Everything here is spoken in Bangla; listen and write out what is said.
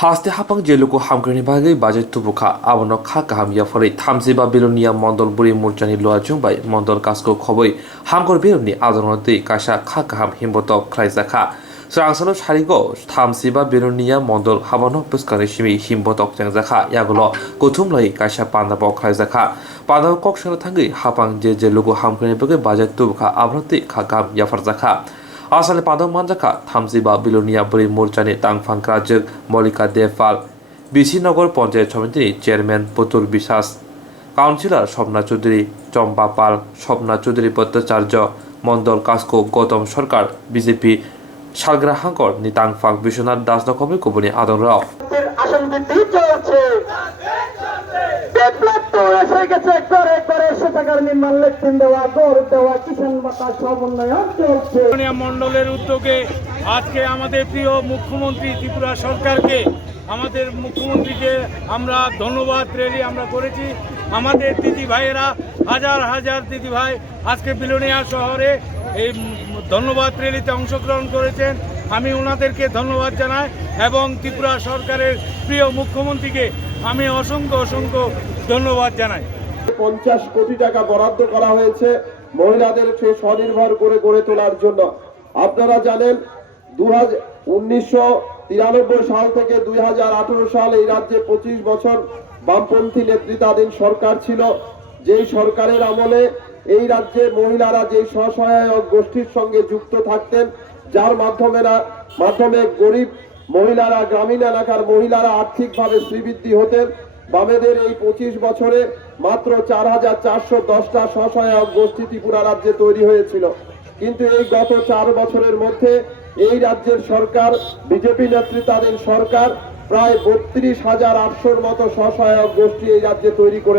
Haste hapang jeluko hamgreni bagai budget tubuka abono kha kaham ya fari thamsiba bilonia mondol buri murjani loa jungbai mondol kasko khoboi hamgor biloni adonoti kasha kha kaham himbotok khlaizakha Srangsalo sharigo thamsiba bilonia mondol habono puskari shimi himbotok jangjakha yagulo kothumlai kasha pandabok khlaizakha pandabok koksana thangi hapang jeluko hamgreni bagai budget tubuka abonoti kha kaham ya farjakha Asale padang manjaka thamsiba bilonia buri murjani tangphang krajak Molika Devpal BC Nagor Panchayat Samiti Chairman Putul Biswas Councillor Shobna Choudhury Chompa Pal Shobna Choudhury Bhattacharya Mondol Kasko Gautam Sarkar BJP Shalgra Hankor Nitangphang Bishwanath Das Nakome Kubuni Adon Rao মন্ডলের উদ্যোগে আজকে আমাদের প্রিয় মুখ্যমন্ত্রী ত্রিপুরা সরকারকে আমাদের মুখ্যমন্ত্রীকে আমরা ধন্যবাদ র্যালি আমরা করেছি। আমাদের দিদি ভাইয়েরা হাজার হাজার দিদি ভাই আজকে বিলোনিয়া শহরে এই ধন্যবাদ র্যালিতে অংশগ্রহণ করেছেন। আমি ওনাদেরকে ধন্যবাদ জানাই এবং ত্রিপুরা সরকারের প্রিয় মুখ্যমন্ত্রীকে আমি অসংখ্য অসংখ্য ধন্যবাদ জানাই। 50 কোটি টাকা বরাদ্দ করা হয়েছে মহিলাদেরকে স্বনির্ভর করে গড়ে তোলার জন্য। আপনারা জানেন 1993 সাল থেকে 2018 সাল এই রাজ্যে 25 বছর বামপন্থী নেতৃত্বাধীন সরকার ছিল। যেই সরকারের আমলে এই রাজ্যে মহিলারা যে স্বসহায়ক গোষ্ঠীর সঙ্গে যুক্ত থাকতেন, যার মাধ্যমে গরিব মহিলারা, গ্রামীণ এলাকার মহিলারা আর্থিকভাবে শ্রীবৃদ্ধি হতেন। বামেদের এই 25 বছরে মাত্র 4410টা স্বসহায়ক গোষ্ঠী ত্রিপুরা রাজ্যে তৈরি হয়েছিল। কিন্তু এই গত 4 বছরের মধ্যে এই রাজ্যের সরকার, বিজেপি নেতৃত্বাধীন সরকার, প্রায় 32,800-র মতো স্বসহায়ক গোষ্ঠী এই রাজ্যে তৈরি করে